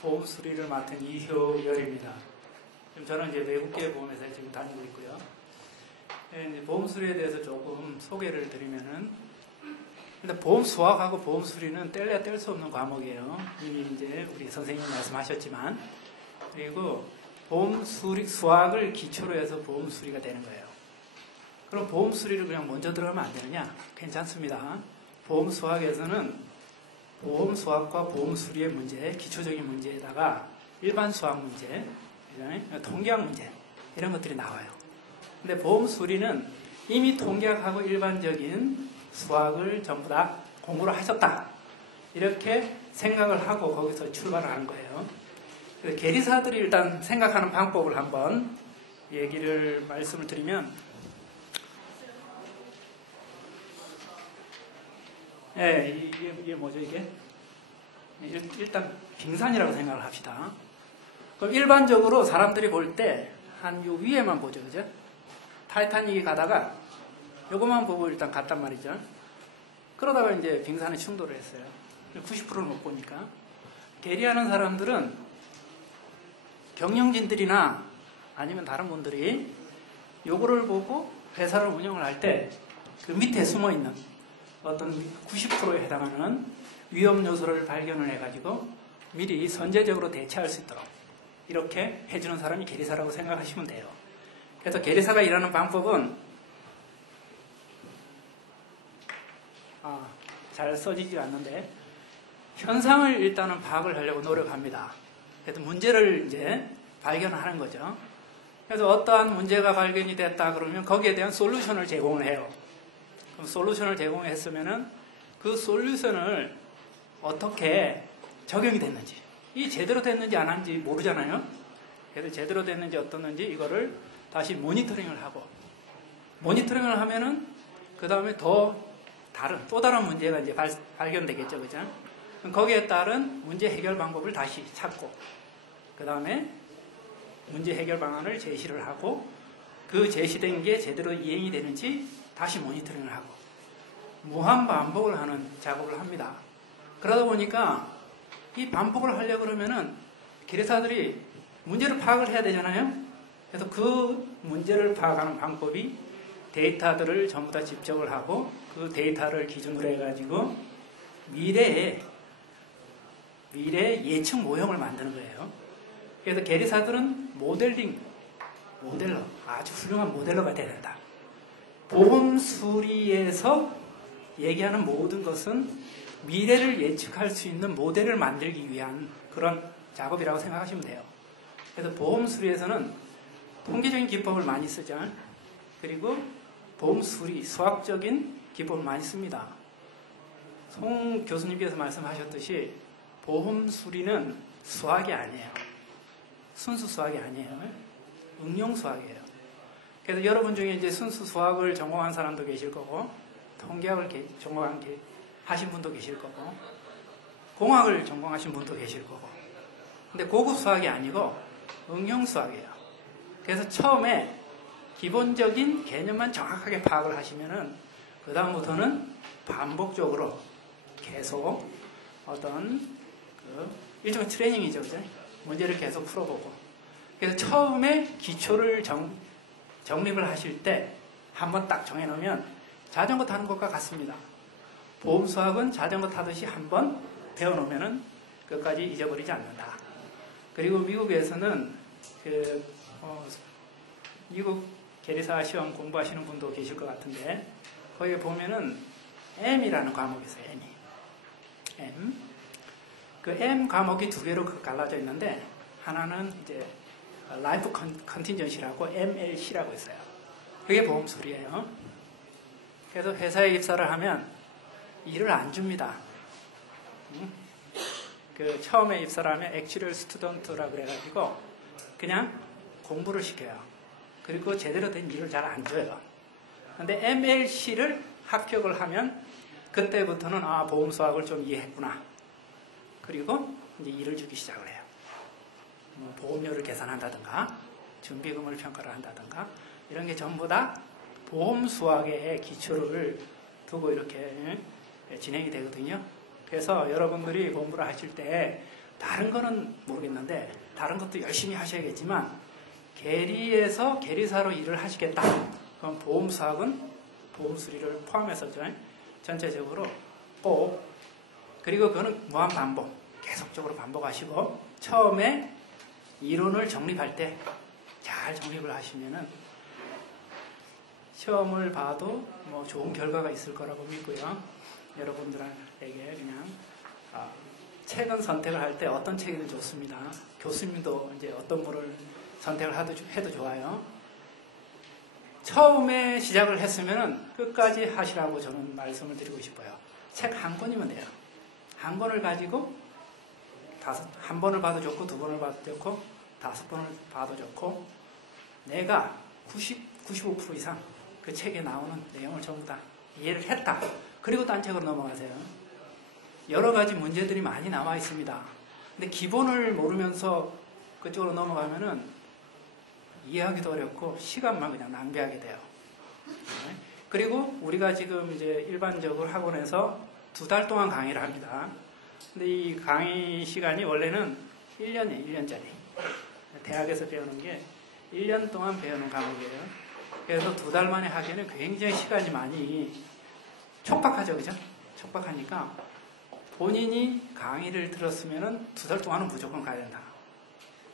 보험 수리를 맡은 이효열입니다. 지금 저는 이제 외국계 보험회사에 지금 다니고 있고요. 이제 보험 수리에 대해서 조금 소개를 드리면은, 근데 보험 수학하고 보험 수리는 뗄래야 뗄 수 없는 과목이에요. 이미 이제 우리 선생님이 말씀하셨지만, 그리고 보험 수리 수학을 기초로 해서 보험 수리가 되는 거예요. 그럼 보험 수리를 그냥 먼저 들어가면 안 되느냐? 괜찮습니다. 보험 수학에서는 보험 수학과 보험 수리의 문제, 기초적인 문제에다가 일반 수학 문제, 통계학 문제 이런 것들이 나와요. 근데 보험 수리는 이미 통계학하고 일반적인 수학을 전부 다 공부를 하셨다. 이렇게 생각을 하고 거기서 출발을 하는 거예요. 계리사들이 일단 생각하는 방법을 한번 말씀을 드리면, 이게 뭐죠, 이게? 일단 빙산이라고 생각을 합시다. 그럼 일반적으로 사람들이 볼 때 한 요 위에만 보죠, 그죠? 타이타닉이 가다가 요것만 보고 일단 갔단 말이죠. 그러다가 이제 빙산에 충돌을 했어요. 90%를 못 보니까. 계리하는 사람들은 경영진들이나 아니면 다른 분들이 요거를 보고 회사를 운영을 할 때 그 밑에 숨어 있는 어떤 90%에 해당하는 위험 요소를 발견을 해가지고 미리 선제적으로 대처할 수 있도록 이렇게 해주는 사람이 계리사라고 생각하시면 돼요. 그래서 계리사가 일하는 방법은 잘 써지지 않는데, 현상을 일단은 파악을 하려고 노력합니다. 그래서 문제를 이제 발견하는 거죠. 그래서 어떠한 문제가 발견이 됐다 그러면 거기에 대한 솔루션을 제공을 해요. 그럼 솔루션을 제공했으면은 그 솔루션을 어떻게 적용이 됐는지, 이게 제대로 됐는지 안 한지 모르잖아요. 그래서 제대로 됐는지 어떻는지 이거를 다시 모니터링을 하고, 모니터링을 하면은 그 다음에 또 다른 문제가 이제 발견되겠죠, 그죠? 거기에 따른 문제 해결 방법을 다시 찾고, 그 다음에 문제 해결 방안을 제시를 하고, 그 제시된 게 제대로 이행이 되는지 다시 모니터링을 하고, 무한 반복을 하는 작업을 합니다. 그러다 보니까 이 반복을 하려고 그러면은 계리사들이 문제를 파악을 해야 되잖아요. 그래서 그 문제를 파악하는 방법이 데이터들을 전부 다 집적을 하고, 그 데이터를 기준으로 해가지고 미래의 예측 모형을 만드는 거예요. 그래서 계리사들은 모델러, 아주 훌륭한 모델러가 되어야 된다. 보험 수리에서 얘기하는 모든 것은 미래를 예측할 수 있는 모델을 만들기 위한 그런 작업이라고 생각하시면 돼요. 그래서 보험 수리에서는 통계적인 기법을 많이 쓰죠. 그리고 보험 수리, 수학적인 기법을 많이 씁니다. 송 교수님께서 말씀하셨듯이 보험 수리는 수학이 아니에요. 순수 수학이 아니에요. 응용 수학이에요. 그래서 여러분 중에 이제 순수 수학을 전공한 사람도 계실 거고, 통계학을 하신 분도 계실 거고, 공학을 전공하신 분도 계실 거고. 근데 고급 수학이 아니고 응용 수학이에요. 그래서 처음에 기본적인 개념만 정확하게 파악을 하시면은 그 다음부터는 반복적으로 계속 어떤 일종의 트레이닝이죠, 그죠? 문제를 계속 풀어보고. 그래서 처음에 기초를 정립을 하실 때 한번 딱 정해놓으면 자전거 타는 것과 같습니다. 보험 수학은 자전거 타듯이 한번 배워놓으면 끝까지 잊어버리지 않는다. 그리고 미국에서는 미국 계리사 시험 공부하시는 분도 계실 것 같은데, 거기에 보면은 M이라는 과목이 있어요. M. 그 M 과목이 두 개로 갈라져 있는데, 하나는 이제 라이프 컨틴전시라고 MLC라고 있어요. 그게 보험 수리예요. 그래서 회사에 입사를 하면 일을 안 줍니다. 그 처음에 입사를 하면 액츄얼 스튜던트라 그래가지고 그냥 공부를 시켜요. 그리고 제대로 된 일을 잘 안 줘요. 근데 MLC를 합격을 하면 그때부터는 보험 수학을 좀 이해했구나. 그리고 이제 일을 주기 시작을 해요. 보험료를 계산한다든가 준비금을 평가를 한다든가 이런 게 전부 다 보험 수학의 기초를 두고 이렇게 진행이 되거든요. 그래서 여러분들이 공부를 하실 때 다른 거는 모르겠는데 다른 것도 열심히 하셔야겠지만 계리에서 계리사로 일을 하시겠다. 그럼 보험수학은 보험수리를 포함해서죠. 전체적으로 꼭 그리고 그거는 무한 반복 계속적으로 반복하시고 처음에 이론을 정립할 때 잘 정립을 하시면은 시험을 봐도 뭐 좋은 결과가 있을 거라고 믿고요. 여러분들에게 그냥 책은 선택을 할 때 어떤 책이 좋습니다. 교수님도 이제 어떤 분을 선택을 해도 좋아요. 처음에 시작을 했으면 끝까지 하시라고 저는 말씀을 드리고 싶어요. 책 한 권이면 돼요. 한 권을 가지고 한 번을 봐도 좋고 두 번을 봐도 좋고 5번을 봐도 좋고 내가 95% 이상 그 책에 나오는 내용을 전부 다 이해를 했다. 그리고 딴 책으로 넘어가세요. 여러 가지 문제들이 많이 남아 있습니다. 근데 기본을 모르면서 그쪽으로 넘어가면은 이해하기도 어렵고 시간만 그냥 낭비하게 돼요. 그리고 우리가 지금 이제 일반적으로 학원에서 2달 동안 강의를 합니다. 근데 이 강의 시간이 원래는 1년이에요. 1년짜리. 대학에서 배우는 게 1년 동안 배우는 과목이에요. 그래서 2달 만에 하기에는 굉장히 시간이 많이 촉박하죠. 그죠? 촉박하니까 본인이 강의를 들었으면은 2달 동안은 무조건 가야 된다.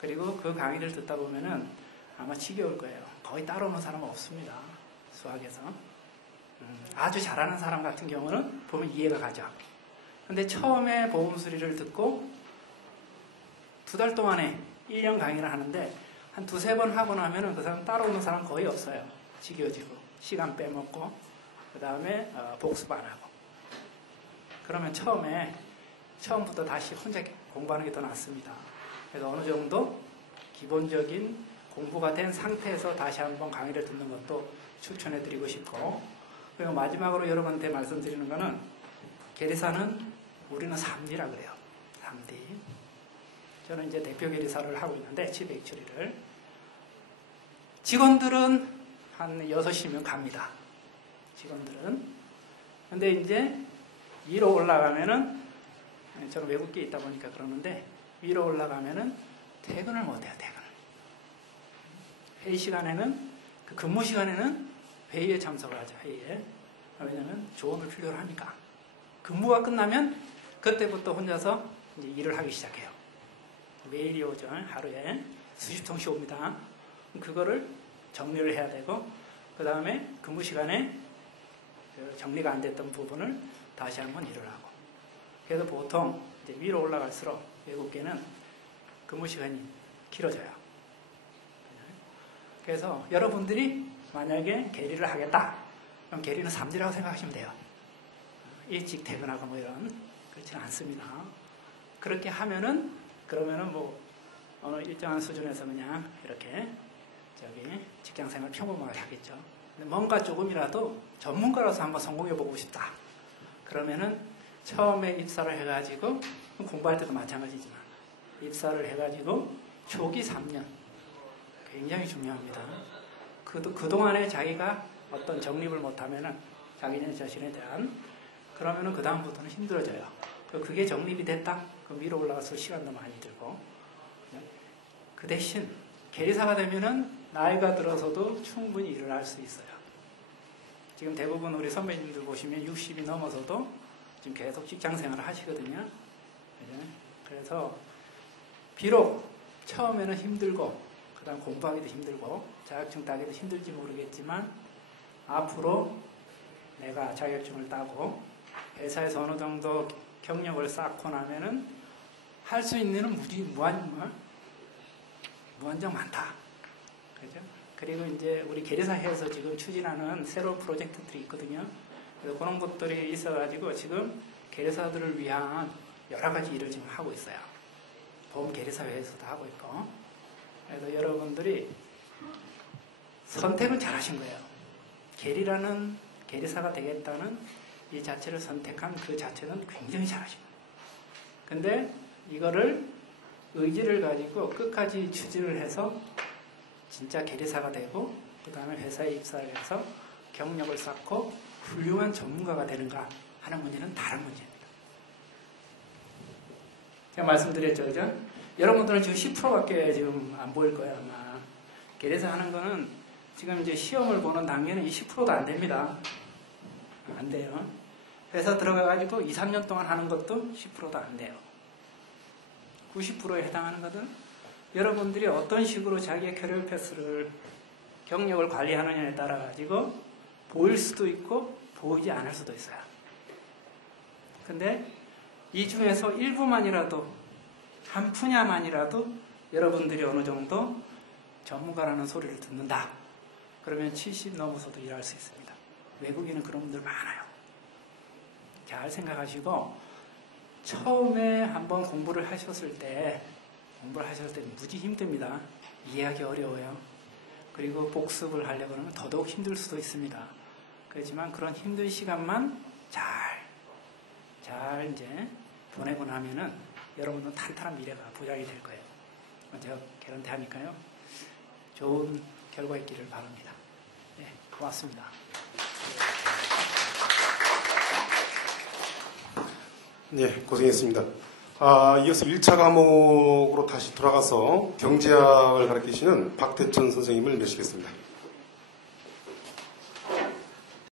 그리고 그 강의를 듣다 보면은 아마 지겨울 거예요. 거의 따라오는 사람은 없습니다. 수학에서. 아주 잘하는 사람 같은 경우는 보면 이해가 가죠. 근데 처음에 보험수리를 듣고 2달 동안에 1년 강의를 하는데 한 2-3번 하고 나면은 그 사람 따라오는 사람 거의 없어요. 지겨워지고 시간 빼먹고 그 다음에 복습 안 하고 그러면 처음부터 다시 혼자 공부하는 게 더 낫습니다. 그래서 어느 정도 기본적인 공부가 된 상태에서 다시 한번 강의를 듣는 것도 추천해 드리고 싶고 그리고 마지막으로 여러분한테 말씀드리는 거는 계리사는 우리는 3D라 그래요. 3D. 저는 이제 대표 계리사를 하고 있는데 치백 처리를 직원들은 한 6시면 갑니다. 직원들은. 근데 이제 위로 올라가면은 저는 외국계에 있다 보니까 그러는데 위로 올라가면은 퇴근을 못 해요. 퇴근을. 회의 시간에는 그 근무 시간에는 회의에 참석을 하죠. 회의에. 왜냐하면 조언을 필요로 하니까. 근무가 끝나면 그때부터 혼자서 이제 일을 하기 시작해요. 매일이 오죠. 하루에 수십 통씩 옵니다. 그거를 정리를 해야 되고 그 다음에 근무 시간에 정리가 안 됐던 부분을 다시 한번 일을 하고 그래서 보통 이제 위로 올라갈수록 외국계는 근무 시간이 길어져요. 그래서 여러분들이 만약에 계리를 하겠다 그럼 계리는 3D라고 생각하시면 돼요. 일찍 퇴근하고 뭐 이런 그렇지는 않습니다. 그렇게 하면은 그러면은 뭐 어느 일정한 수준에서 그냥 이렇게 직장생활 평범하게 하겠죠. 근데 뭔가 조금이라도 전문가로서 한번 성공해보고 싶다. 그러면은 처음에 입사를 해가지고 공부할 때도 마찬가지지만 입사를 해가지고 초기 3년 굉장히 중요합니다. 그동안에 자기가 어떤 정립을 못하면은 자기 자신에 대한 그러면은 그 다음부터는 힘들어져요. 그게 정립이 됐다? 그럼 위로 올라가서 시간도 많이 들고 그 대신 계리사가 되면은 나이가 들어서도 충분히 일을 할 수 있어요. 지금 대부분 우리 선배님들 보시면 60이 넘어서도 지금 계속 직장 생활을 하시거든요. 그래서 비록 처음에는 힘들고 그 다음 공부하기도 힘들고 자격증 따기도 힘들지 모르겠지만 앞으로 내가 자격증을 따고 회사에서 어느 정도 경력을 쌓고 나면은 할 수 있는 무한정 많다. 그죠? 그리고 이제 우리 계리사회에서 지금 추진하는 새로운 프로젝트들이 있거든요. 그래서 그런 것들이 있어가지고 지금 계리사들을 위한 여러 가지 일을 지금 하고 있어요. 보험 계리사회에서도 하고 있고. 그래서 여러분들이 선택을 잘 하신 거예요. 계리사가 되겠다는 이 자체를 선택한 그 자체는 굉장히 잘하신 거예요. 근데 이거를 의지를 가지고 끝까지 추진을 해서 진짜 계리사가 되고 그 다음에 회사에 입사를 해서 경력을 쌓고 훌륭한 전문가가 되는가 하는 문제는 다른 문제입니다. 제가 말씀드렸죠, 그죠? 여러분들은 지금 10%밖에 지금 안 보일 거예요, 아마. 계리사 하는 거는 지금 이제 시험을 보는 단계는 20%도 안 됩니다. 안 돼요. 회사 들어가가지고 2, 3년 동안 하는 것도 10%도 안 돼요. 90%에 해당하는 것은 여러분들이 어떤 식으로 자기의 캐리어 패스를 경력을 관리하느냐에 따라 가지고 보일 수도 있고 보이지 않을 수도 있어요. 근데 이 중에서 일부만이라도 한 분야만이라도 여러분들이 어느 정도 전문가라는 소리를 듣는다. 그러면 70 넘어서도 일할 수 있습니다. 외국인은 그런 분들 많아요. 잘 생각하시고 처음에 한번 공부를 하셨을 때 무지 힘듭니다. 이해하기 어려워요. 그리고 복습을 하려고 하면 더더욱 힘들 수도 있습니다. 그렇지만 그런 힘든 시간만 잘 이제 보내고 나면은 여러분은 탄탄한 미래가 보장이 될 거예요. 제가 개런티 하니까요. 좋은 결과 있기를 바랍니다. 네, 고맙습니다. 네, 고생했습니다. 이어서 1차 과목으로 다시 돌아가서 경제학을 가르치시는 박대천 선생님을 모시겠습니다.